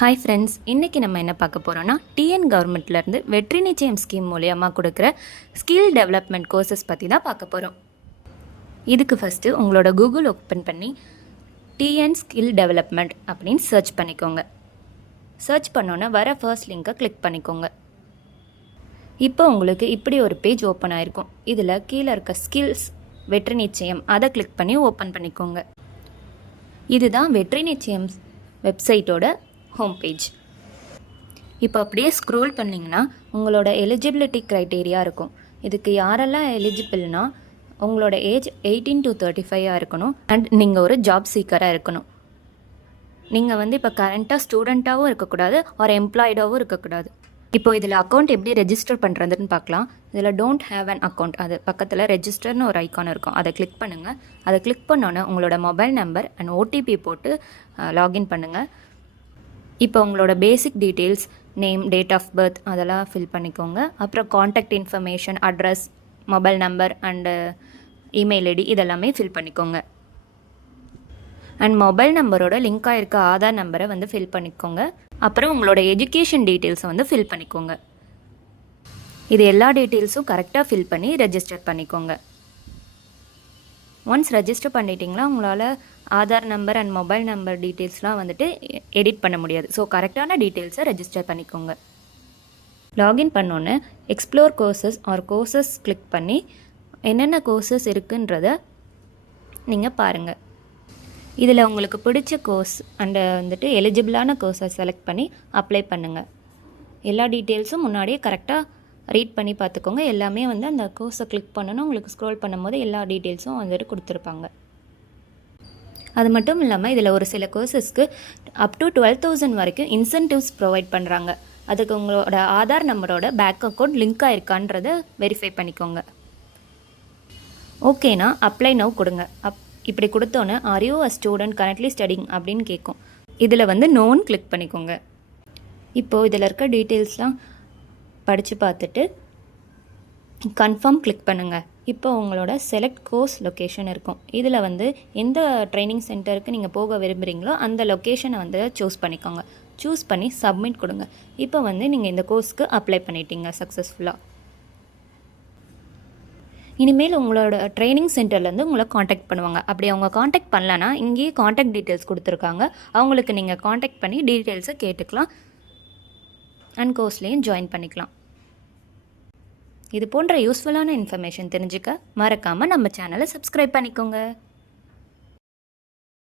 Hi friends, இன்றைக்கி நம்ம என்ன பார்க்க போகிறோன்னா டிஎன் கவர்மெண்ட்லேருந்து வெற்றி நிச்சயம் ஸ்கீம் மூலியமாக கொடுக்குற ஸ்கில் டெவலப்மெண்ட் கோர்சஸ் பற்றி தான் பார்க்க போகிறோம். இதுக்கு ஃபஸ்ட்டு உங்களோட கூகுள் ஓப்பன் பண்ணி டிஎன் ஸ்கில் டெவலப்மெண்ட் அப்படின்னு சர்ச் பண்ணிக்கோங்க. சர்ச் பண்ணோன்னே வர ஃபர்ஸ்ட் லிங்கை கிளிக் பண்ணிக்கோங்க. இப்போ உங்களுக்கு இப்படி ஒரு பேஜ் ஓப்பன் ஆகிருக்கும். இதில் கீழே இருக்க ஸ்கில்ஸ் வெற்றி நிச்சயம் அதை கிளிக் பண்ணி ஓப்பன் பண்ணிக்கோங்க. இதுதான் வெற்றி நிச்சயம் வெப்சைட்டோட ஹோம் பேஜ். இப்போ அப்படியே ஸ்க்ரோல் பண்ணிங்கன்னா உங்களோட எலிஜிபிலிட்டி க்ரைட்டீரியா இருக்கும். இதுக்கு யாரெல்லாம் எலிஜிபிள்னா உங்களோட ஏஜ் 18 to 35 இருக்கணும் அண்ட் நீங்கள் ஒரு ஜாப் சீக்கராக இருக்கணும். நீங்கள் இப்போ கரண்ட்டாக ஸ்டூடெண்ட்டாகவும் இருக்கக்கூடாது ஒரு எம்ப்ளாய்டாகவும் இருக்கக்கூடாது. இப்போ இதில் அக்கௌண்ட் எப்படி ரெஜிஸ்டர் பண்ணுறதுன்னு பார்க்கலாம். இதில் டோன்ட் ஹேவ் அன் அக்கௌண்ட், அது பக்கத்தில் ரெஜிஸ்டர்னு ஒரு ஐக்கான் இருக்கும், அதை கிளிக் பண்ணுங்கள். அதை கிளிக் பண்ணோன்னே உங்களோட மொபைல் நம்பர் அண்ட் ஓடிபி போட்டு லாகின் பண்ணுங்கள். இப்போ உங்களோட basic details name, date of birth அதெல்லாம் ஃபில் பண்ணிக்கோங்க. அப்புறம் contact information, address, mobile number and email ID இதெல்லாமே ஃபில் பண்ணிக்கோங்க. அண்ட் மொபைல் நம்பரோட லிங்க் ஆகிருக்க ஆதார் நம்பரை ஃபில் பண்ணிக்கோங்க. அப்புறம் உங்களோட எஜுகேஷன் டீட்டெயில்ஸை ஃபில் பண்ணிக்கோங்க. இது எல்லா டீட்டெயில்ஸும் கரெக்டாக ஃபில் பண்ணி ரெஜிஸ்டர் பண்ணிக்கோங்க. ஒன்ஸ் ரெஜிஸ்டர் பண்ணிட்டீங்களா உங்களால் Aadhaar number and mobile number டீட்டெயில்ஸ்லாம் எடிட் பண்ண முடியாது. ஸோ கரெக்டான டீட்டெயில்ஸை ரெஜிஸ்டர் பண்ணிக்கோங்க. லாகின் பண்ணோன்னே explore courses or courses click பண்ணி என்னென்ன கோர்சஸ் இருக்குன்றத நீங்கள் பாருங்கள். இதில் உங்களுக்கு பிடிச்ச கோர்ஸ் அண்டு எலிஜிபிளான கோர்ஸை செலக்ட் பண்ணி அப்ளை பண்ணுங்கள். எல்லா டீட்டெயில்ஸும் முன்னாடியே கரெக்டாக ரீட் பண்ணி பார்த்துக்கோங்க. எல்லாமே அந்த கோர்ஸை கிளிக் பண்ணணும். உங்களுக்கு ஸ்க்ரோல் பண்ணும்போது எல்லா டீட்டெயில்ஸும் கொடுத்துருப்பாங்க. அது மட்டும் இல்லாமல் இதில் ஒரு சில கோர்சஸ்க்கு அப் டு 12,000 வரைக்கும் இன்சென்டிவ்ஸ் ப்ரொவைட் பண்ணுறாங்க. அதுக்கு உங்களோட ஆதார் நம்பரோட பேங்க் அக்கௌண்ட் லிங்க் ஆயிருக்கான்றதை வெரிஃபை பண்ணிக்கோங்க. ஓகேனா அப்ளை நவ் கொடுங்க. இப்படி கொடுத்தோன்னே are you a student currently studying அப்படின்னு கேட்கும். இதில் நோன் கிளிக் பண்ணிக்கோங்க. இப்போது இதில் இருக்க டீட்டெயில்ஸ்லாம் படித்து பார்த்துட்டு கன்ஃபார்ம் கிளிக் பண்ணுங்கள். இப்போ உங்களோட செலக்ட் கோர்ஸ் லொக்கேஷன் இருக்கும். இதில் எந்த ட்ரைனிங் சென்டருக்கு நீங்கள் போக விரும்புகிறீங்களோ அந்த லொக்கேஷனை சூஸ் பண்ணிக்கோங்க. சூஸ் பண்ணி சப்மிட் கொடுங்க. இப்போ நீங்கள் இந்த கோர்ஸ்க்கு அப்ளை பண்ணிட்டீங்க சக்ஸஸ்ஃபுல்லாக. இனிமேல் உங்களோட ட்ரைனிங் சென்டர்லேருந்து உங்களை காண்டாக்ட் பண்ணுவாங்க. அப்படி அவங்க காண்டாக்ட் பண்ணலன்னா இங்கேயே காண்டாக்ட் டீட்டெயில்ஸ் கொடுத்துருக்காங்க. அவங்களுக்கு நீங்கள் காண்டாக்ட் பண்ணி டீட்டெயில்ஸை கேட்டுக்கலாம் அண்ட் கோர்ஸ்லேயும் ஜாயின் பண்ணிக்கலாம். இது போன்ற யூஸ்ஃபுல்லான இன்ஃபர்மேஷன் தெரிஞ்சுக்க மறக்காமல் நம்ம சேனலை சப்ஸ்கிரைப் பண்ணிக்கோங்க.